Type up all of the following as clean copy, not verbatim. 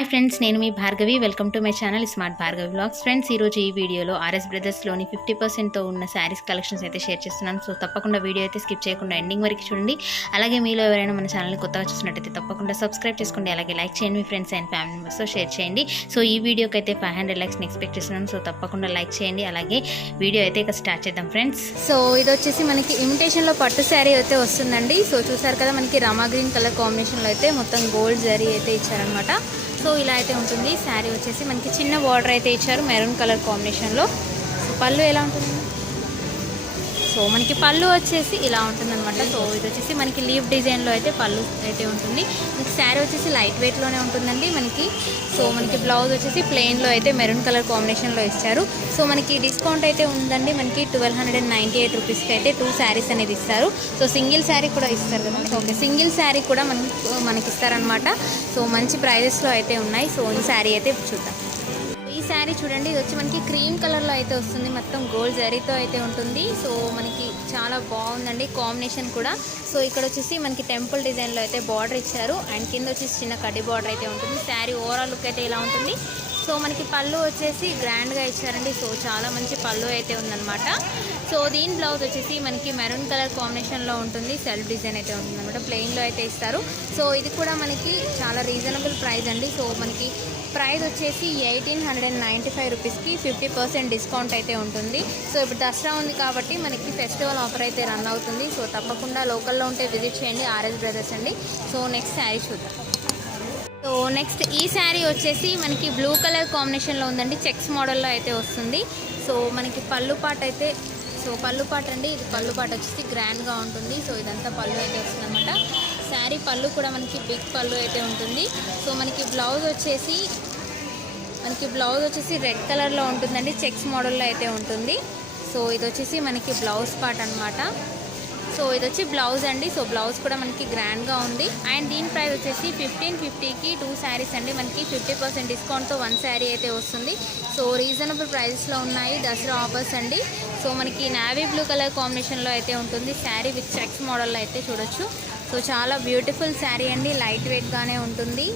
Hi friends, నేను మీ Bhargavi. Welcome to my channel smart Bhargavi vlogs. Friends, ఈరోజు ఈ వీడియోలో ఆర్ఎస్ బ్రదర్స్లోని 50%తో ఉన్న శారీస్ కలెక్షన్స్ అయితే షేర్ చేస్తున్నాను. సో తప్పకుండా వీడియో అయితే స్కిప్ చేయకుండా ఎండింగ్ వరకు చూడండి. అలాగే మీలో ఎవరైనా మన ఛానల్ని కొత్తగా చూసినట్టయితే తప్పకుండా సబ్స్క్రైబ్ చేసుకోండి. అలాగే లైక్ చేయండి, మీ ఫ్రెండ్స్ అండ్ ఫ్యామిలీ మెంబర్స్తో షేర్ చేయండి. సో ఈ వీడియోకి అయితే 500 లైక్స్ని ఎక్స్పెక్ట్ చేస్తున్నాను. సో తప్పకుండా లైక్ చేయండి. అలాగే వీడియో అయితే ఇక స్టార్ట్ చేద్దాం ఫ్రెండ్స్. సో ఇది వచ్చేసి మనకి ఇమిటేషన్లో పట్టు శారీ అయితే వస్తుందండి. సో చూసారు కదా, మనకి రామా గ్రీన్ కలర్ కాంబినేషన్లో అయితే మొత్తం గోల్డ్ జరీ అయితే ఇచ్చారనమాట. సో ఇలా అయితే ఉంటుంది. శారీ వచ్చేసి మనకి చిన్న బార్డర్ అయితే ఇచ్చారు మెరూన్ కలర్ కాంబినేషన్లో. సో పళ్ళు ఎలా ఉంటుంది? సో మనకి పళ్ళు వచ్చేసి ఇలా ఉంటుందన్నమాట. సో ఇది వచ్చేసి మనకి లీఫ్ డిజైన్లో అయితే పళ్ళు అయితే ఉంటుంది. మనకి శారీ వచ్చేసి లైట్ వెయిట్లోనే ఉంటుందండి మనకి. సో మనకి బ్లౌజ్ వచ్చేసి ప్లెయిన్లో అయితే మెరూన్ కలర్ కాంబినేషన్లో ఇచ్చారు. సో మనకి డిస్కౌంట్ అయితే ఉందండి. మనకి 1298 రూపీస్కి అయితే 2 శారీస్ అనేది ఇస్తారు. సో సింగిల్ శారీ కూడా ఇస్తారు కదా. ఓకే, సింగిల్ శారీ కూడా మనకి ఇస్తారనమాట. సో మంచి ప్రైజెస్లో అయితే ఉన్నాయి. సో ఈ శారీ అయితే చూద్దాం. ఈ శారీ చూడండి, ఇది వచ్చి మనకి క్రీమ్ కలర్లో అయితే వస్తుంది. మొత్తం గోల్డ్ జరీతో అయితే ఉంటుంది. సో మనకి చాలా బాగుందండి కాంబినేషన్ కూడా. సో ఇక్కడ వచ్చేసి మనకి టెంపుల్ డిజైన్లో అయితే బార్డర్ ఇచ్చారు. అండ్ కింద వచ్చేసి చిన్న కడ్డీ బార్డర్ అయితే ఉంటుంది. శారీ ఓవరాల్ లుక్ అయితే ఇలా ఉంటుంది. సో మనకి పళ్ళు వచ్చేసి గ్రాండ్గా ఇచ్చారండి. సో చాలా మంచి పళ్ళు అయితే ఉందన్నమాట. సో దీని బ్లౌజ్ వచ్చేసి మనకి మెరూన్ కలర్ కాంబినేషన్లో ఉంటుంది. సెల్ఫ్ డిజైన్ అయితే ఉంటుంది అనమాట. ప్లెయిన్లో అయితే ఇస్తారు. సో ఇది కూడా మనకి చాలా రీజనబుల్ ప్రైస్ అండి. సో మనకి ప్రైస్ వచ్చేసి 1895 రూపీస్కి 50% డిస్కౌంట్ అయితే ఉంటుంది. సో ఇప్పుడు దసరా ఉంది కాబట్టి మనకి ఫెస్టివల్ ఆఫర్ అయితే రన్ అవుతుంది. సో తప్పకుండా లోకల్లో ఉంటే విజిట్ చేయండి ఆర్ఎస్ బ్రదర్స్ అండి. సో నెక్స్ట్ శారీ చూద్దాం. సో నెక్స్ట్ ఈ శారీ వచ్చేసి మనకి బ్లూ కలర్ కాంబినేషన్లో ఉందండి. చెక్స్ మోడల్లో అయితే వస్తుంది. సో మనకి పళ్ళు పాట అయితే, సో పళ్ళు పాట అండి, ఇది పళ్ళు పాట వచ్చేసి గ్రాండ్గా ఉంటుంది. సో ఇదంతా పళ్ళు అయితే వస్తుంది అనమాట. శారీ పళ్ళు కూడా మనకి బిగ్ పళ్ళు అయితే ఉంటుంది. సో మనకి బ్లౌజ్ వచ్చేసి రెడ్ కలర్లో ఉంటుందండి. చెక్స్ మోడల్లో అయితే ఉంటుంది. సో ఇది వచ్చేసి మనకి బ్లౌజ్ పార్ట్ అనమాట. సో ఇది వచ్చి బ్లౌజ్ అండి. సో బ్లౌజ్ కూడా మనకి గ్రాండ్గా ఉంది. అండ్ దీని ప్రైస్ వచ్చేసి 1550కి 2 శారీస్ అండి. మనకి 50% డిస్కౌంట్తో 1 శారీ అయితే వస్తుంది. సో రీజనబుల్ ప్రైజెస్లో ఉన్నాయి, దసరా ఆఫర్స్ అండి. సో మనకి నావీ బ్లూ కలర్ కాంబినేషన్లో అయితే ఉంటుంది. శారీ విత్ చెక్స్ మోడల్లో అయితే చూడొచ్చు. సో చాలా బ్యూటిఫుల్ శారీ అండి, లైట్ వెయిట్గానే ఉంటుంది.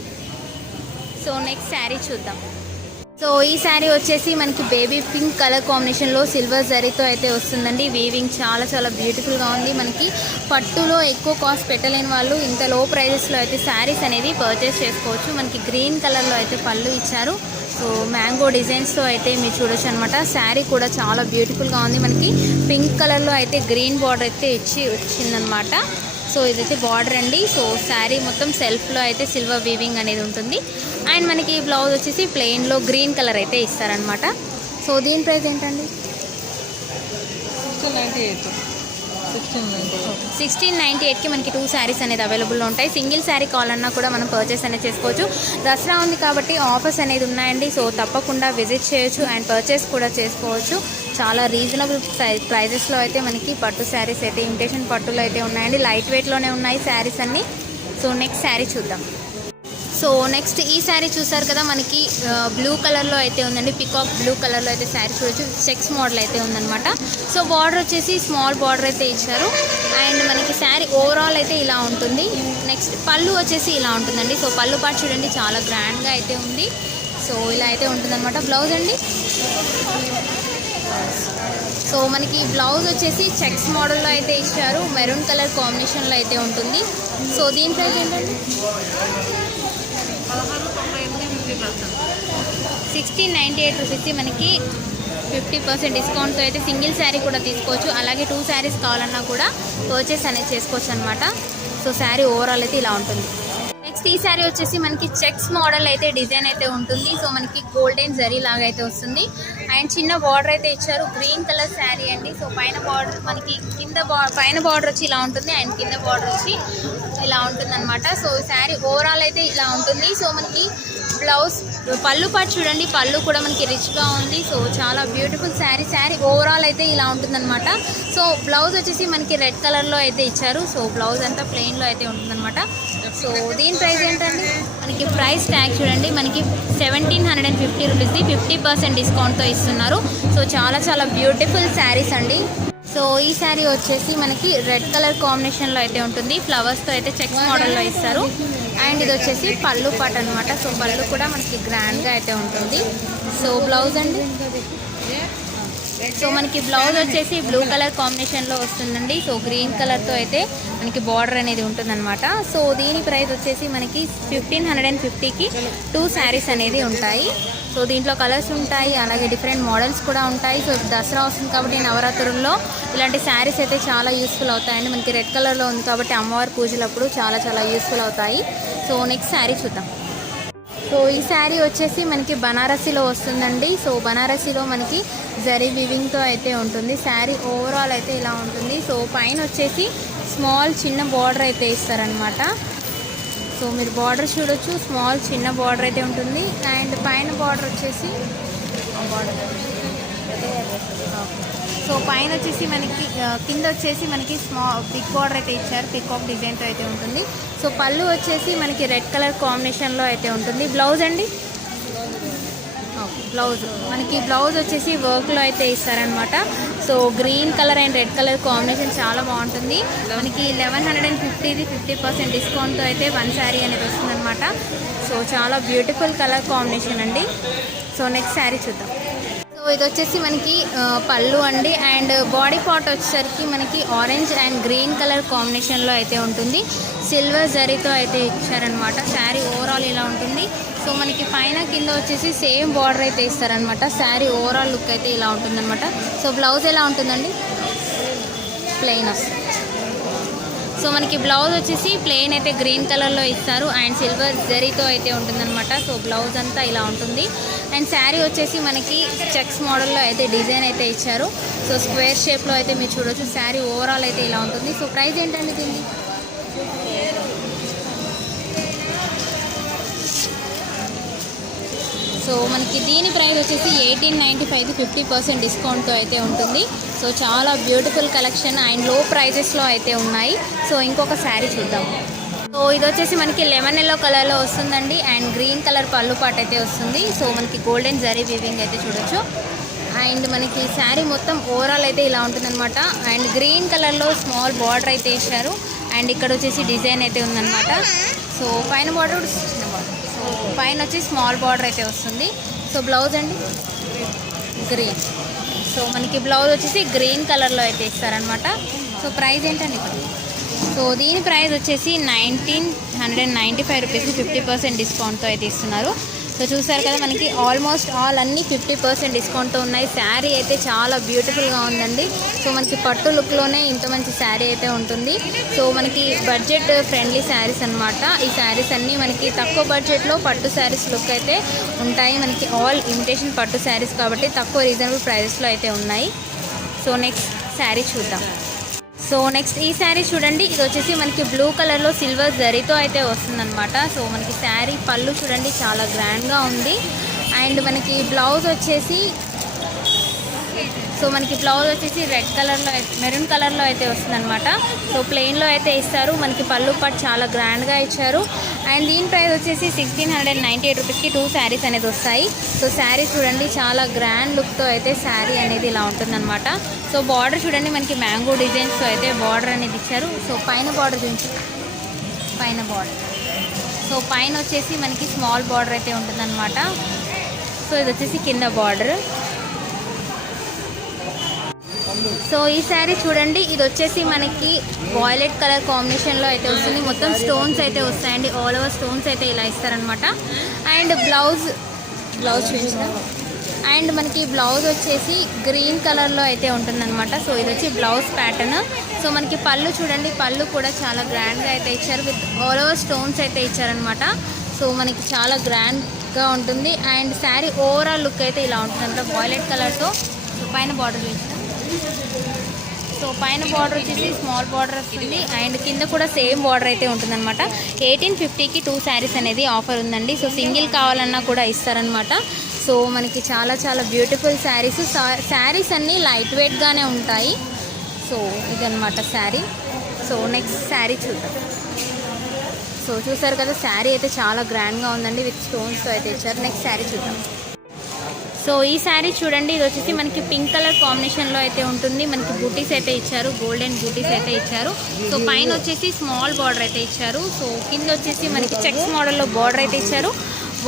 సో నెక్స్ట్ శారీ చూద్దాం. సో ఈ శారీ వచ్చేసి మనకి బేబీ పింక్ కలర్ కాంబినేషన్లో సిల్వర్ జరీతో అయితే వస్తుందండి. వీవింగ్ చాలా చాలా బ్యూటిఫుల్గా ఉంది. మనకి పట్టులో ఎక్కువ కాస్ట్ పెట్టలేని వాళ్ళు ఇంత లో ప్రైజెస్లో అయితే శారీస్ అనేది పర్చేస్ చేసుకోవచ్చు. మనకి గ్రీన్ కలర్లో అయితే పళ్ళు ఇచ్చారు. సో మ్యాంగో డిజైన్స్తో అయితే మీరు చూడొచ్చు అనమాట. శారీ కూడా చాలా బ్యూటిఫుల్గా ఉంది. మనకి పింక్ కలర్లో అయితే గ్రీన్ బార్డర్ అయితే వచ్చిందనమాట. సో ఇదైతే బార్డర్ అండి. సో శారీ మొత్తం సెల్ఫ్లో అయితే సిల్వర్ వీవింగ్ అనేది ఉంటుంది. అండ్ మనకి బ్లౌజ్ వచ్చేసి ప్లెయిన్లో గ్రీన్ కలర్ అయితే ఇస్తారనమాట. సో దీని ప్రైస్ ఏంటండి? 1698కి మనకి 2 శారీస్ అనేది అవైలబుల్లో ఉంటాయి. సింగిల్ శారీ కావాలన్నా కూడా మనం పర్చేస్ అనేది చేసుకోవచ్చు. దసరా ఉంది కాబట్టి ఆఫర్స్ అనేది ఉన్నాయండి. సో తప్పకుండా విజిట్ చేయొచ్చు అండ్ పర్చేస్ కూడా చేసుకోవచ్చు. చాలా రీజనబుల్ ప్రైజెస్లో అయితే మనకి పట్టు శారీస్ అయితే ఇమిటేషన్ పట్టులో అయితే ఉన్నాయండి. లైట్ వెయిట్లోనే ఉన్నాయి శారీస్ అన్నీ. సో నెక్స్ట్ శారీ చూద్దాం. సో నెక్స్ట్ ఈ శారీ చూసారు కదా, మనకి బ్లూ కలర్లో అయితే ఉందండి. పికాక్ బ్లూ కలర్లో అయితే శారీ చూడొచ్చు. చెక్స్ మోడల్ అయితే ఉందన్నమాట. సో బార్డర్ వచ్చేసి స్మాల్ బార్డర్ అయితే ఇచ్చారు. అండ్ మనకి శారీ ఓవరాల్ అయితే ఇలా ఉంటుంది. నెక్స్ట్ పళ్ళు వచ్చేసి ఇలా ఉంటుందండి. సో పళ్ళు పాటు చూడండి, చాలా గ్రాండ్గా అయితే ఉంది. సో ఇలా అయితే ఉంటుందన్నమాట. బ్లౌజ్ అండి, సో మనకి బ్లౌజ్ వచ్చేసి చెక్స్ మోడల్లో అయితే ఇచ్చారు. మెరూన్ కలర్ కాంబినేషన్లో అయితే ఉంటుంది. సో దీని ప్రైస్ ఏంటండి? 1698 రూపీస్కి మనకి 50% డిస్కౌంట్తో అయితే సింగిల్ శారీ కూడా తీసుకోవచ్చు. అలాగే 2 శారీస్ కావాలన్నా కూడా పర్చేస్ అనేది చేసుకోవచ్చు అనమాట. సో శారీ ఓవరాల్ అయితే ఇలా ఉంటుంది. నెక్స్ట్ ఈ శారీ వచ్చేసి మనకి చెక్స్ మోడల్ అయితే డిజైన్ అయితే ఉంటుంది. సో మనకి గోల్డెన్ జరీ లాగా అయితే వస్తుంది. అండ్ చిన్న బార్డర్ అయితే ఇచ్చారు. గ్రీన్ కలర్ శారీ అండి. సో పైన బార్డర్ మనకి పైన బార్డర్ వచ్చి ఇలా ఉంటుంది. అండ్ కింద బార్డర్ వచ్చి ఇలా ఉంటుంది అనమాట. సో శారీ ఓవరాల్ అయితే ఇలా ఉంటుంది. సో మనకి బ్లౌజ్ పళ్ళు పాటు చూడండి, పళ్ళు కూడా మనకి రిచ్గా ఉంది. సో చాలా బ్యూటిఫుల్ శారీ ఓవరాల్ అయితే ఇలా ఉంటుందన్నమాట. సో బ్లౌజ్ వచ్చేసి మనకి రెడ్ కలర్లో అయితే ఇచ్చారు. సో బ్లౌజ్ అంతా ప్లెయిన్లో అయితే ఉంటుందన్నమాట. సో దీని ప్రైస్ ఏంటండి? మనకి ప్రైస్ ట్యాగ్ చూడండి, మనకి 1750 రూపీస్ది 50% డిస్కౌంట్తో ఇస్తున్నారు. సో చాలా చాలా బ్యూటిఫుల్ శారీస్ అండి. సో ఈ శారీ వచ్చేసి మనకి రెడ్ కలర్ కాంబినేషన్లో అయితే ఉంటుంది, ఫ్లవర్స్తో అయితే చెక్స్ మోడల్లో ఇస్తారు. అండ్ ఇది వచ్చేసి పళ్ళు పాట అనమాట. సో పళ్ళు కూడా మనకి గ్రాండ్గా అయితే ఉంటుంది. సో బ్లౌజ్ అండి, సో మనకి బ్లౌజ్ వచ్చేసి బ్లూ కలర్ కాంబినేషన్లో వస్తుందండి. సో గ్రీన్ కలర్తో అయితే మనకి బార్డర్ అనేది ఉంటుందన్నమాట. సో దీని ప్రైస్ వచ్చేసి మనకి 1550కి 2 శారీస్ అనేది ఉంటాయి. సో దీంట్లో కలర్స్ ఉంటాయి, అలాగే డిఫరెంట్ మోడల్స్ కూడా ఉంటాయి. సో దసరా వస్తుంది కాబట్టి నవరాత్రుల్లో ఇలాంటి శారీస్ అయితే చాలా యూస్ఫుల్ అవుతాయండి. మనకి రెడ్ కలర్లో ఉంది కాబట్టి అమ్మవారి పూజలప్పుడు చాలా చాలా యూస్ఫుల్ అవుతాయి. సో నెక్స్ట్ శారీ చూద్దాం. సో ఈ శారీ వచ్చేసి మనకి బనారసీలో వస్తుందండి. సో బనారసీలో మనకి జరీ వివింగ్తో అయితే ఉంటుంది. శారీ ఓవరాల్ అయితే ఇలా ఉంటుంది. సో పైన వచ్చేసి స్మాల్ చిన్న బార్డర్ అయితే ఇస్తారనమాట. సో మీరు బార్డర్ చూడొచ్చు, స్మాల్ చిన్న బార్డర్ అయితే ఉంటుంది. అండ్ పైన బార్డర్ వచ్చేసి సో పైన వచ్చేసి మనకి కింద వచ్చేసి మనకి బిగ్ బార్డర్ అయితే ఇచ్చారు, పికాక్ డిజైన్తో అయితే ఉంటుంది. సో పళ్ళు వచ్చేసి మనకి రెడ్ కలర్ కాంబినేషన్లో అయితే ఉంటుంది. బ్లౌజ్ అండి, బ్లౌజ్ మనకి బ్లౌజ్ వచ్చేసి వర్క్లో అయితే ఇస్తారనమాట. So green colour and red colour combination చాలా బాగుంటుంది. మనకి 1150ది 50% డిస్కౌంట్తో అయితే 1 శారీ అనేది వస్తుందన్నమాట. సో చాలా బ్యూటిఫుల్ కలర్ కాంబినేషన్ అండి. సో నెక్స్ట్ శారీ చూద్దాం. సో ఇది వచ్చేసి మనకి పళ్ళు అండి. అండ్ బాడీ పార్ట్ వచ్చేసరికి మనకి ఆరెంజ్ అండ్ గ్రీన్ కలర్ కాంబినేషన్లో అయితే ఉంటుంది. సిల్వర్ జరీతో అయితే ఇచ్చారనమాట. శారీ ఓవరాల్ ఇలా ఉంటుంది. సో మనకి పైన కింద వచ్చేసి సేమ్ బార్డర్ అయితే ఇస్తారనమాట. శారీ ఓవరాల్ లుక్ అయితే ఇలా ఉంటుందన్నమాట. సో బ్లౌజ్ ఎలా ఉంటుందండి, ప్లెయిన్ వస్తుంది. సో మనకి బ్లౌజ్ వచ్చేసి ప్లెయిన్ అయితే గ్రీన్ కలర్లో ఇస్తారు అండ్ సిల్వర్ జరీతో అయితే ఉంటుందన్నమాట. సో బ్లౌజ్ అంతా ఇలా ఉంటుంది. అండ్ శారీ వచ్చేసి మనకి చెక్స్ మోడల్లో అయితే డిజైన్ అయితే ఇచ్చారు. సో స్క్వేర్ షేప్లో అయితే మీరు చూడొచ్చు. శారీ ఓవరాల్ అయితే ఇలా ఉంటుంది. సో ప్రైస్ ఏంటండి దీన్ని? సో మనకి దీని ప్రైస్ వచ్చేసి 1895ది 50% డిస్కౌంట్తో అయితే ఉంటుంది. సో చాలా బ్యూటిఫుల్ కలెక్షన్ అండ్ లో ప్రైజెస్లో అయితే ఉన్నాయి. సో ఇంకొక శారీ చూద్దాం. సో ఇది వచ్చేసి మనకి లెమన్ ఎల్లో కలర్లో వస్తుందండి. అండ్ గ్రీన్ కలర్ పళ్ళు పాట అయితే వస్తుంది. సో మనకి గోల్డెన్ జరీ వీవింగ్ అయితే చూడొచ్చు. అండ్ మనకి శారీ మొత్తం ఓవరాల్ అయితే ఇలా ఉంటుందన్నమాట. అండ్ గ్రీన్ కలర్లో స్మాల్ బార్డర్ అయితే ఇచ్చారు. అండ్ ఇక్కడ వచ్చేసి డిజైన్ అయితే ఉందన్నమాట. సో పైన బార్డర్ చిన్న బార్డర్, సో పైన వచ్చి స్మాల్ బార్డర్ అయితే వస్తుంది. సో బ్లౌజ్ అండి గ్రీన్. సో మనకి బ్లౌజ్ వచ్చేసి గ్రీన్ కలర్లో అయితే ఇస్తారనమాట. సో ప్రైస్ ఏంటండి ఇప్పుడు? సో దీని ప్రైస్ వచ్చేసి 1995 రూపీస్కి 50% డిస్కౌంట్తో అయితే ఇస్తున్నారు. సో చూసారు కదా, మనకి ఆల్మోస్ట్ ఆల్ అన్నీ 50% డిస్కౌంట్తో ఉన్నాయి. శారీ అయితే చాలా బ్యూటిఫుల్గా ఉందండి. సో మనకి పట్టు లుక్లోనే ఇంత మంచి శారీ అయితే ఉంటుంది. సో మనకి బడ్జెట్ ఫ్రెండ్లీ శారీస్ అనమాట. ఈ శారీస్ అన్నీ మనకి తక్కువ బడ్జెట్లో పట్టు శారీస్ లుక్ అయితే ఉంటాయి. మనకి ఆల్ ఇమిటేషన్ పట్టు శారీస్ కాబట్టి తక్కువ రీజనబుల్ ప్రైజెస్లో అయితే ఉన్నాయి. సో నెక్స్ట్ శారీ చూద్దాం. సో నెక్స్ట్ ఈ శారీ చూడండి. ఇది వచ్చేసి మనకి బ్లూ కలర్లో సిల్వర్ జరీతో అయితే వస్తుందన్నమాట. సో మనకి శారీ పళ్ళు చూడండి చాలా గ్రాండ్గా ఉంది. అండ్ మనకి బ్లౌజ్ వచ్చేసి రెడ్ కలర్లో మెరూన్ కలర్లో అయితే వస్తుందన్నమాట. సో ప్లెయిన్లో అయితే ఇస్తారు. మనకి పళ్ళు పాటు చాలా గ్రాండ్గా ఇచ్చారు. అండ్ దీని ప్రైస్ వచ్చేసి 1698 రూపీస్కి 2 శారీస్ అనేది వస్తాయి. సో శారీ చూడండి చాలా గ్రాండ్ లుక్తో అయితే శారీ అనేది ఇలా ఉంటుందన్నమాట. సో బార్డర్ చూడండి మనకి మ్యాంగో డిజైన్స్తో అయితే బార్డర్ అనేది ఇచ్చారు. సో పైన బార్డర్ చూసి పైన బార్డర్, సో పైన వచ్చేసి మనకి స్మాల్ బార్డర్ అయితే ఉంటుందన్నమాట. సో ఇది వచ్చేసి కింద బార్డర్. సో ఈ శారీ చూడండి, ఇది వచ్చేసి మనకి వాయిలెట్ కలర్ కాంబినేషన్లో అయితే వస్తుంది. మొత్తం స్టోన్స్ అయితే వస్తాయండి, ఆల్ ఓవర్ స్టోన్స్ అయితే ఇలా ఇస్తారనమాట. అండ్ బ్లౌజ్ చూపించిన అండ్ మనకి బ్లౌజ్ వచ్చేసి గ్రీన్ కలర్లో అయితే ఉంటుందన్నమాట. సో ఇది వచ్చి బ్లౌజ్ ప్యాటర్న్. సో మనకి పళ్ళు చూడండి, పళ్ళు కూడా చాలా గ్రాండ్గా అయితే ఇచ్చారు. విత్ ఆల్ ఓవర్ స్టోన్స్ అయితే ఇచ్చారనమాట. సో మనకి చాలా గ్రాండ్గా ఉంటుంది. అండ్ శారీ ఓవరాల్ లుక్ అయితే ఇలా ఉంటుంది అనమాట వాయిలెట్ కలర్తో. సో పైన బార్డర్ వేసిన, సో పైన బార్డర్ వచ్చేసి స్మాల్ బార్డర్ వస్తుంది. అండ్ కింద కూడా సేమ్ బార్డర్ అయితే ఉంటుందన్నమాట. 1850కి 2 శారీస్ అనేది ఆఫర్ ఉందండి. సో సింగిల్ కావాలన్నా కూడా ఇస్తారనమాట. సో మనకి చాలా చాలా బ్యూటిఫుల్ శారీస్. శారీస్ అన్నీ లైట్ వెయిట్గానే ఉంటాయి. సో ఇదనమాట శారీ. సో నెక్స్ట్ శారీ చూద్దాం. సో చూసారు కదా, శారీ అయితే చాలా గ్రాండ్గా ఉందండి. విత్ స్టోన్స్తో అయితే ఇచ్చారు. నెక్స్ట్ శారీ చూద్దాం. సో ఈ శారీ చూడండి, ఇది వచ్చేసి మనకి పింక్ కలర్ కాంబినేషన్లో అయితే ఉంటుంది. మనకి బూటీస్ అయితే ఇచ్చారు, గోల్డెన్ బూటీస్ అయితే ఇచ్చారు. సో పైన వచ్చేసి స్మాల్ బార్డర్ అయితే ఇచ్చారు. సో కింద వచ్చేసి మనకి చెక్స్ మోడల్లో బార్డర్ అయితే ఇచ్చారు.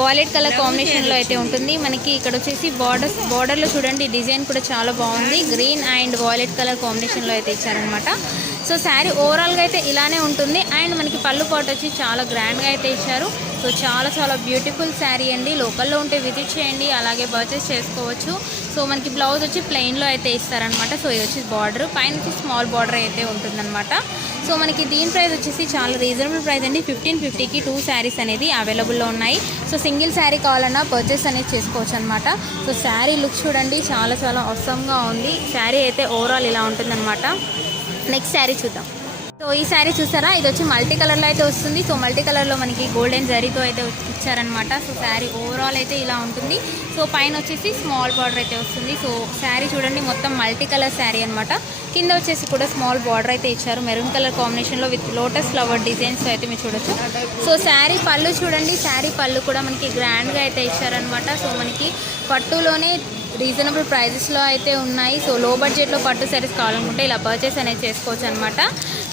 వాలెట్ కలర్ కాంబినేషన్లో అయితే ఉంటుంది. మనకి ఇక్కడ వచ్చేసి బార్డర్లో చూడండి డిజైన్ కూడా చాలా బాగుంది. గ్రీన్ అండ్ వాలెట్ కలర్ కాంబినేషన్లో అయితే ఇచ్చారనమాట. సో శారీ ఓవరాల్గా అయితే ఇలానే ఉంటుంది. అండ్ మనకి పళ్ళు పాటు వచ్చి చాలా గ్రాండ్గా అయితే ఇచ్చారు. సో చాలా చాలా బ్యూటిఫుల్ శారీ అండి. లోకల్లో ఉంటే విజిట్ చేయండి, అలాగే పర్చేస్ చేసుకోవచ్చు. సో మనకి బ్లౌజ్ వచ్చి ప్లెయిన్లో అయితే ఇస్తారనమాట. సో ఇది వచ్చి బార్డర్, పైన వచ్చి స్మాల్ బార్డర్ అయితే ఉంటుందన్నమాట. సో మనకి దీని ప్రైస్ వచ్చేసి చాలా రీజనబుల్ ప్రైస్ అండి. 1550కి 2 శారీస్ అనేది అవైలబుల్లో ఉన్నాయి. సో సింగిల్ శారీ కావాలన్నా పర్చేస్ అనేది చేసుకోవచ్చు అనమాట. సో శారీ లుక్ చూడండి, చాలా చాలా అవసరంగా ఉంది. శారీ అయితే ఓవరాల్ ఇలా ఉంటుందన్నమాట. నెక్స్ట్ శారీ చూద్దాం. సో ఈ శారీ చూసారా, ఇది వచ్చి మల్టీ కలర్లో అయితే వస్తుంది. సో మల్టీ కలర్లో మనకి గోల్డెన్ జరీతో అయితే ఇచ్చారనమాట. సో శారీ ఓవరాల్ అయితే ఇలా ఉంటుంది. సో పైన వచ్చేసి స్మాల్ బార్డర్ అయితే వస్తుంది. సో శారీ చూడండి మొత్తం మల్టీ కలర్ శారీ అనమాట. కింద వచ్చేసి కూడా స్మాల్ బార్డర్ అయితే ఇచ్చారు, మెరూన్ కలర్ కాంబినేషన్లో విత్ లోటస్ ఫ్లవర్ డిజైన్స్ అయితే మీరు చూడొచ్చు. సో శారీ పళ్ళు చూడండి, శారీ పళ్ళు కూడా మనకి గ్రాండ్గా అయితే ఇచ్చారనమాట. సో మనకి పట్టులోనే రీజనబుల్ ప్రైజెస్లో అయితే ఉన్నాయి. సో లో బడ్జెట్లో పట్టు శారీస్ కావాలనుకుంటే ఇలా పర్చేస్ అనేది చేసుకోవచ్చు అనమాట.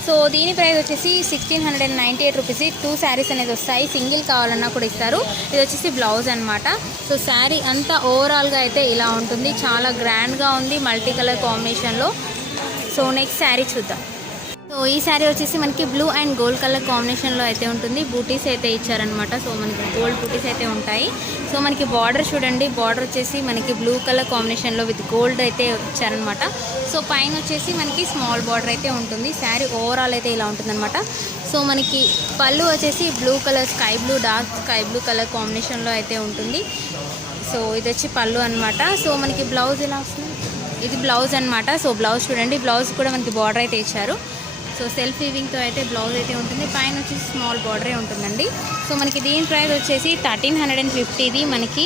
సో దీని ప్రైస్ వచ్చేసి 1698 రూపీస్. 2 శారీస్ అనేది వస్తాయి, సింగిల్ కావాలన్నా కూడా ఇస్తారు. ఇది వచ్చేసి బ్లౌజ్ అనమాట. సో శారీ అంతా ఓవరాల్గా అయితే ఇలా ఉంటుంది, చాలా గ్రాండ్గా ఉంది మల్టీ కలర్ కాంబినేషన్లో. సో నెక్స్ట్ శారీ చూద్దాం. సో ఈ శారీ వచ్చేసి మనకి బ్లూ అండ్ గోల్డ్ కలర్ కాంబినేషన్లో అయితే ఉంటుంది. బూటీస్ అయితే ఇచ్చారనమాట. సో మనకి గోల్డ్ బూటీస్ అయితే ఉంటాయి. సో మనకి బార్డర్ చూడండి, బార్డర్ వచ్చేసి మనకి బ్లూ కలర్ కాంబినేషన్లో విత్ గోల్డ్ అయితే ఇచ్చారనమాట. సో పైన వచ్చేసి మనకి స్మాల్ బార్డర్ అయితే ఉంటుంది. శారీ ఓవరాల్ అయితే ఇలా ఉంటుందన్నమాట. సో మనకి పళ్ళు వచ్చేసి blue colour, sky blue, dark sky blue colour కాంబినేషన్లో అయితే ఉంటుంది. సో ఇది వచ్చి పళ్ళు అనమాట. సో మనకి బ్లౌజ్ ఎలా వస్తుంది, ఇది బ్లౌజ్ అనమాట. సో బ్లౌజ్ చూడండి, బ్లౌజ్ కూడా మనకి బార్డర్ అయితే ఇచ్చారు. సో సెల్ఫ్ వీవింగ్తో అయితే బ్లౌజ్ అయితే ఉంటుంది. పైన వచ్చేసి స్మాల్ బార్డరే ఉంటుందండి. సో మనకి దీని ప్రైస్ వచ్చేసి 1350ది. మనకి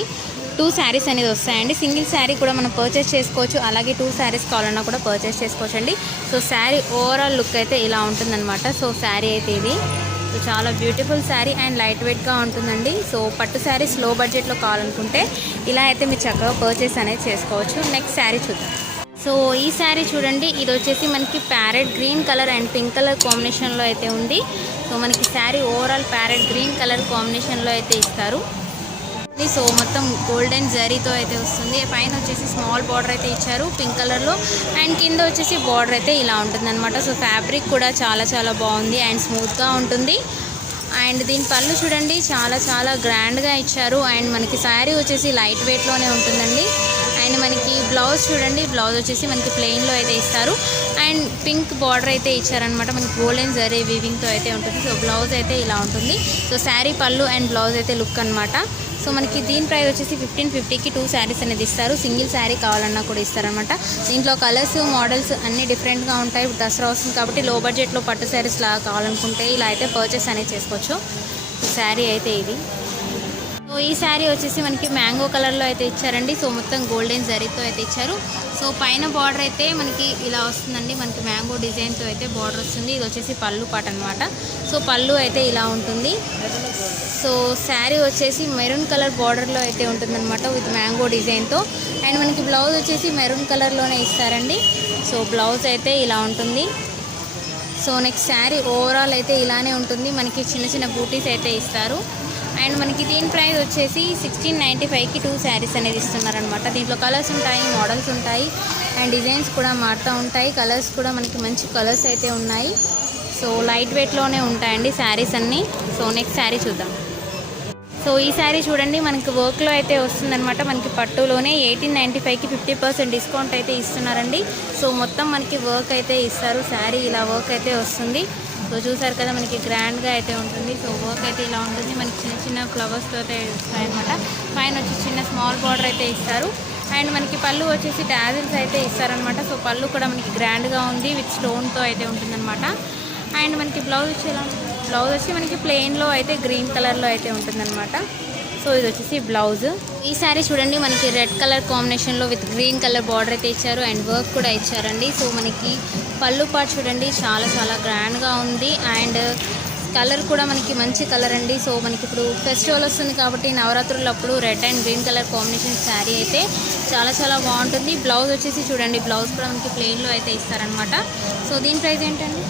2 శారీస్ అనేది వస్తాయండి. సింగిల్ శారీ కూడా మనం పర్చేస్ చేసుకోవచ్చు, అలాగే 2 శారీస్ కావాలన్నా కూడా పర్చేస్ చేసుకోవచ్చు అండి. సో శారీ ఓవరాల్ లుక్ అయితే ఇలా ఉంటుందన్నమాట. సో శారీ అయితే ఇది సో చాలా బ్యూటిఫుల్ శారీ అండ్ లైట్ వెయిట్గా ఉంటుందండి. సో పట్టు శారీస్ లో బడ్జెట్లో కావాలనుకుంటే ఇలా అయితే మీరు చక్కగా పర్చేస్ అనేది చేసుకోవచ్చు. నెక్స్ట్ శారీ చూద్దాం. సో ఈ శారీ చూడండి, ఇది వచ్చేసి మనకి parrot green colour and pink colour కాంబినేషన్లో అయితే ఉంది. సో మనకి sari overall parrot green colour కాంబినేషన్లో అయితే ఇస్తారు. సో మొత్తం గోల్డెన్ జరీతో అయితే వస్తుంది. పైన వచ్చేసి స్మాల్ బార్డర్ అయితే ఇచ్చారు పింక్ కలర్లో, అండ్ కింద వచ్చేసి బార్డర్ అయితే ఇలా ఉంటుంది అనమాట. సో ఫ్యాబ్రిక్ కూడా చాలా చాలా బాగుంది అండ్ స్మూత్గా ఉంటుంది. అండ్ దీని పళ్ళు చూడండి, చాలా చాలా గ్రాండ్గా ఇచ్చారు. అండ్ మనకి శారీ వచ్చేసి లైట్ వెయిట్లోనే ఉంటుందండి. అండ్ మనకి బ్లౌజ్ చూడండి, బ్లౌజ్ వచ్చేసి మనకి ప్లెయిన్లో అయితే ఇస్తారు. అండ్ పింక్ బార్డర్ అయితే ఇచ్చారనమాట. మనకి గోల్డెన్ జరీ వీవింగ్తో అయితే ఉంటుంది. సో బ్లౌజ్ అయితే ఇలా ఉంటుంది. సో శారీ పళ్ళు అండ్ బ్లౌజ్ అయితే లుక్ అనమాట. సో మనకి దీని ప్రైస్ వచ్చేసి 1550కి 2 శారీస్ అనేది ఇస్తారు. సింగిల్ శారీ కావాలన్నా కూడా ఇస్తారనమాట. దీంట్లో కలర్స్, మోడల్స్ అన్నీ డిఫరెంట్గా ఉంటాయి. దసరా వస్తుంది కాబట్టి లో బడ్జెట్లో పట్టు శారీస్ లాగా కావాలనుకుంటే ఇలా అయితే పర్చేస్ అనేది చేసుకోవచ్చు. శారీ అయితే ఇది. సో ఈ శారీ వచ్చేసి మనకి మ్యాంగో కలర్లో అయితే ఇచ్చారండి. సో మొత్తం గోల్డెన్ జరీతో అయితే ఇచ్చారు. సో పైన బార్డర్ అయితే మనకి ఇలా వస్తుందండి, మనకి మ్యాంగో డిజైన్తో అయితే బార్డర్ వస్తుంది. ఇది వచ్చేసి పళ్ళు పాట అనమాట. సో పళ్ళు అయితే ఇలా ఉంటుంది. సో శారీ వచ్చేసి మెరూన్ కలర్ బార్డర్లో అయితే ఉంటుందన్నమాట విత్ మ్యాంగో డిజైన్తో. అండ్ మనకి బ్లౌజ్ వచ్చేసి మెరూన్ కలర్లోనే ఇస్తారండి. సో బ్లౌజ్ అయితే ఇలా ఉంటుంది. సో నెక్స్ట్ శారీ ఓవరాల్ అయితే ఇలానే ఉంటుంది. మనకి చిన్న చిన్న బూటీస్ అయితే ఇస్తారు. అండ్ మనకి దీని ప్రైస్ వచ్చేసి 1695కి 2 శారీస్ అనేది ఇస్తున్నారనమాట. దీంట్లో కలర్స్ ఉంటాయి, మోడల్స్ ఉంటాయి అండ్ డిజైన్స్ కూడా మారుతూ ఉంటాయి. కలర్స్ కూడా మనకి మంచి కలర్స్ అయితే ఉన్నాయి. సో లైట్ వెయిట్లోనే ఉంటాయండి శారీస్ అన్నీ. సో నెక్స్ట్ శారీ చూద్దాం. సో ఈ శారీ చూడండి, మనకి వర్క్లో అయితే వస్తుందన్నమాట. మనకి పట్టులోనే 1895కి 50% డిస్కౌంట్ అయితే ఇస్తున్నారండి. సో మొత్తం మనకి వర్క్ అయితే ఇస్తారు. శారీ ఇలా వర్క్ అయితే వస్తుంది. సో చూసారు కదా, మనకి గ్రాండ్గా అయితే ఉంటుంది. సో వర్క్ అయితే ఇలా ఉంటుంది. మనకి చిన్న చిన్న ఫ్లవర్స్తో అయితే ఇస్తారనమాట. పైన వచ్చి చిన్న స్మాల్ బార్డర్ అయితే ఇస్తారు. అండ్ మనకి పళ్ళు వచ్చేసి టాజిల్స్ అయితే ఇస్తారనమాట. సో పళ్ళు కూడా మనకి గ్రాండ్గా ఉంది విత్ స్టోన్తో అయితే ఉంటుందన్నమాట. అండ్ మనకి బ్లౌజ్ వచ్చి ఎలా ఉంటుంది, బ్లౌజ్ వచ్చి మనకి ప్లెయిన్లో అయితే గ్రీన్ కలర్లో అయితే ఉంటుందన్నమాట. సో ఇది వచ్చేసి బ్లౌజ్. ఈ శారీ చూడండి, మనకి రెడ్ కలర్ కాంబినేషన్లో విత్ గ్రీన్ కలర్ బార్డర్ అయితే ఇచ్చారు అండ్ వర్క్ కూడా ఇచ్చారండి. సో మనకి పళ్ళు పాటు చూడండి, చాలా చాలా గ్రాండ్గా ఉంది. అండ్ కలర్ కూడా మనకి మంచి కలర్ అండి. సో మనకి ఇప్పుడు ఫెస్టివల్ వస్తుంది కాబట్టి నవరాత్రులు అప్పుడు red and green colour combination sari అయితే చాలా చాలా బాగుంటుంది. బ్లౌజ్ వచ్చేసి చూడండి, బ్లౌజ్ కూడా మనకి ప్లెయిన్లో అయితే ఇస్తారనమాట. సో దీని ప్రైస్ ఏంటండి?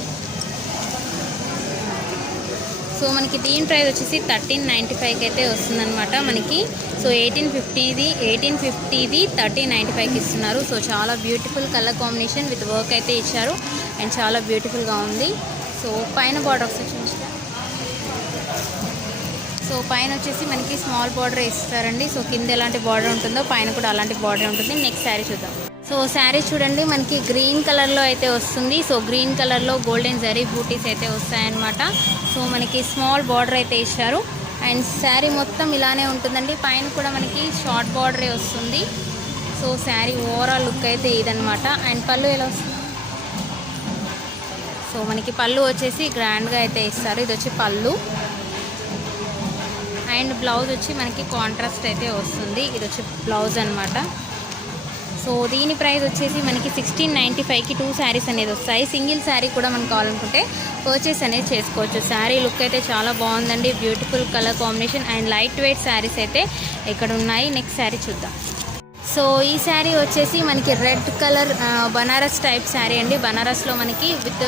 సో మనకి దీని ప్రైస్ వచ్చేసి 1395కి అయితే వస్తుందన్నమాట మనకి. సో 1850ది 1395కి ఇస్తున్నారు. సో చాలా beautiful colour combination with work అయితే ఇచ్చారు అండ్ చాలా బ్యూటిఫుల్గా ఉంది. సో పైన బార్డర్ ఒకసారి చూపిస్తా. సో పైన వచ్చేసి మనకి స్మాల్ బార్డర్ ఇస్తారండి. సో కింద ఎలాంటి బార్డర్ ఉంటుందో పైన కూడా అలాంటి బార్డర్ ఉంటుంది. నెక్స్ట్ శారీ చూద్దాం. సో శారీ చూడండి, మనకి గ్రీన్ కలర్లో అయితే వస్తుంది. సో గ్రీన్ కలర్లో గోల్డెన్ జరీ బూటీస్ అయితే వస్తాయన్నమాట. సో మనకి స్మాల్ బార్డర్ అయితే ఇచ్చారు అండ్ శారీ మొత్తం ఇలానే ఉంటుందండి. పైన కూడా మనకి షార్ట్ బార్డరే వస్తుంది. సో శారీ ఓవరాల్ లుక్ అయితే ఇదనమాట. అండ్ పళ్ళు ఎలా వస్తుంది? సో మనకి పళ్ళు వచ్చేసి గ్రాండ్గా అయితే ఇస్తారు. ఇది వచ్చి పళ్ళు అండ్ బ్లౌజ్ వచ్చి మనకి కాంట్రాస్ట్ అయితే వస్తుంది. ఇది వచ్చి బ్లౌజ్ అనమాట. సో దీని ప్రైస్ వచ్చేసి మనకి 1695కి 2 శారీస్ అనేది వస్తాయి. సింగిల్ శారీ కూడా మనకు కావాలనుకుంటే పర్చేస్ అనేది చేసుకోవచ్చు. శారీ లుక్ అయితే చాలా బాగుందండి. Beautiful colour combination and light weight saris అయితే ఇక్కడ ఉన్నాయి. నెక్స్ట్ శారీ చూద్దాం. సో ఈ శారీ వచ్చేసి మనకి red colour Banaras type sari అండి. బనారస్లో మనకి విత్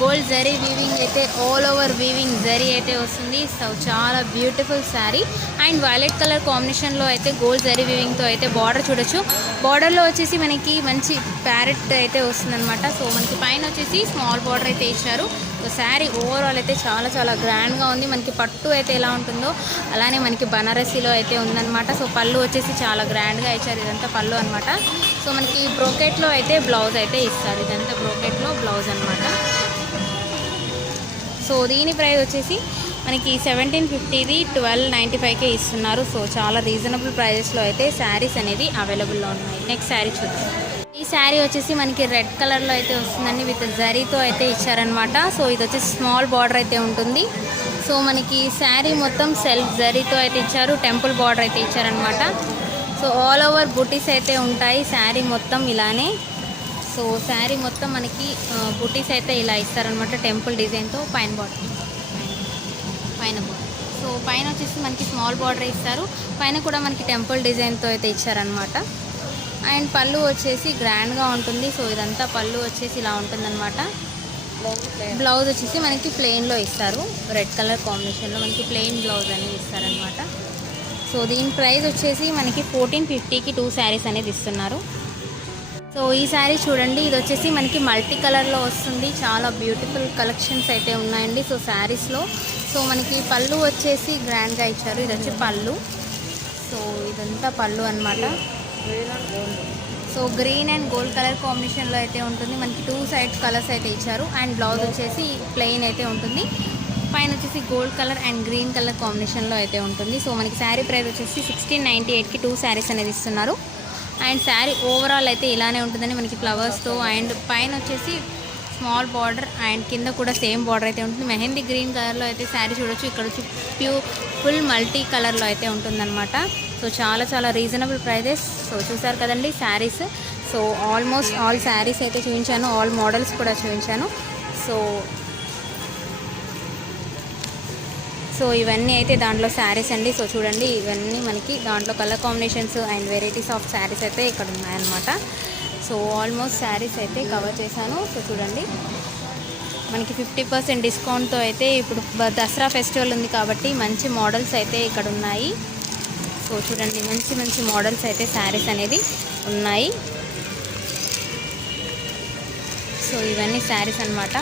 గోల్డ్ జరీ వీవింగ్ అయితే ఆల్ ఓవర్ వీవింగ్ జరీ అయితే వస్తుంది. సో చాలా beautiful sari and violet colour కాంబినేషన్లో అయితే గోల్డ్ జరీ వీవింగ్తో అయితే బార్డర్ చూడొచ్చు. బార్డర్లో వచ్చేసి మనకి మంచి ప్యారెట్ అయితే వస్తుందన్నమాట. సో మనకి పైన వచ్చేసి స్మాల్ బార్డర్ అయితే ఇచ్చారు. సో శారీ ఓవరాల్ అయితే చాలా చాలా గ్రాండ్గా ఉంది. మనకి పట్టు అయితే ఎలా ఉంటుందో అలానే మనకి బనారసీలో అయితే ఉందన్నమాట. సో పళ్ళు వచ్చేసి చాలా గ్రాండ్గా ఇచ్చారు. ఇదంతా పళ్ళు అనమాట. సో మనకి బ్రోకెట్లో అయితే బ్లౌజ్ అయితే ఇస్తారు. ఇదంతా బ్రోకెట్లో బ్లౌజ్ అనమాట. సో దీని ప్రైస్ వచ్చేసి మనకి 1750ది 1295కే ఇస్తున్నారు. సో చాలా రీజనబుల్ ప్రైజెస్లో అయితే శారీస్ అనేది అవైలబుల్లో ఉన్నాయి. నెక్స్ట్ శారీ చూద్దాం. ఈ శారీ వచ్చేసి మనకి రెడ్ కలర్లో అయితే వస్తుందండి. విత్ జరీతో అయితే ఇచ్చారనమాట. సో ఇది వచ్చేసి స్మాల్ బార్డర్ అయితే ఉంటుంది. సో మనకి శారీ మొత్తం సెల్ఫ్ జరీతో అయితే ఇచ్చారు. టెంపుల్ బార్డర్ అయితే ఇచ్చారనమాట. సో ఆల్ ఓవర్ బుటీస్ అయితే ఉంటాయి శారీ మొత్తం ఇలానే. సో శారీ మొత్తం మనకి బుటీస్ అయితే ఇలా ఇస్తారనమాట టెంపుల్ డిజైన్తో. పైన బార్డర్ సో పైన వచ్చేసి మనకి స్మాల్ బార్డర్ ఇస్తారు. పైన కూడా మనకి టెంపుల్ డిజైన్తో అయితే ఇచ్చారనమాట. అండ్ పళ్ళు వచ్చేసి గ్రాండ్గా ఉంటుంది. సో ఇదంతా పళ్ళు వచ్చేసి ఇలా ఉంటుందన్నమాట. బ్లౌజ్ వచ్చేసి మనకి ప్లెయిన్లో ఇస్తారు. రెడ్ కలర్ కాంబినేషన్లో మనకి ప్లెయిన్ బ్లౌజ్ అనేది ఇస్తారనమాట. సో దీని ప్రైస్ వచ్చేసి మనకి 1450కి 2 శారీస్ అనేది ఇస్తున్నారు. సో ఈ శారీ చూడండి, ఇది వచ్చేసి మనకి మల్టీ కలర్లో వస్తుంది. చాలా బ్యూటిఫుల్ కలెక్షన్స్ అయితే ఉన్నాయండి. సో శారీస్లో సో మనకి పళ్ళు వచ్చేసి గ్రాండ్గా ఇచ్చారు. ఇది వచ్చి పళ్ళు. సో ఇదంతా పళ్ళు అనమాట. So green and gold colour కాంబినేషన్లో అయితే ఉంటుంది. మనకి 2 సైడ్ కలర్స్ అయితే ఇచ్చారు. అండ్ బ్లౌజ్ వచ్చేసి ప్లెయిన్ అయితే ఉంటుంది. పైన వచ్చేసి gold colour and green colour కాంబినేషన్లో అయితే ఉంటుంది. సో మనకి శారీ ప్రైస్ వచ్చేసి 1698కి 2 శారీస్ అనేది ఇస్తున్నారు. అండ్ శారీ ఓవరాల్ అయితే ఇలానే ఉంటుందండి మనకి ఫ్లవర్స్తో. అండ్ పైన వచ్చేసి స్మాల్ బార్డర్ అండ్ కింద కూడా సేమ్ బార్డర్ అయితే ఉంటుంది. మెహందీ గ్రీన్ కలర్లో అయితే శారీ చూడొచ్చు. ఇక్కడ వచ్చి ఫుల్ మల్టీ కలర్లో అయితే ఉంటుందన్నమాట. సో చాలా చాలా రీజనబుల్ ప్రైజెస్. సో చూసారు కదండి saris. So almost all saris అయితే చూపించాను. ఆల్ మోడల్స్ కూడా చూపించాను. సో ఇవన్నీ అయితే దాంట్లో శారీస్ అండి. సో చూడండి, ఇవన్నీ మనకి దాంట్లో colour combinations and varieties of saris అయితే ఇక్కడ ఉన్నాయన్నమాట. సో ఆల్మోస్ట్ శారీస్ అయితే కవర్ చేశాను. సో చూడండి, మనకి 50% డిస్కౌంట్తో అయితే ఇప్పుడు దసరా ఫెస్టివల్ ఉంది కాబట్టి మంచి మోడల్స్ అయితే ఇక్కడ ఉన్నాయి. సో చూడండి, మంచి మంచి మోడల్స్ అయితే శారీస్ అనేది ఉన్నాయి. సో ఇవన్నీ శారీస్ అన్నమాట.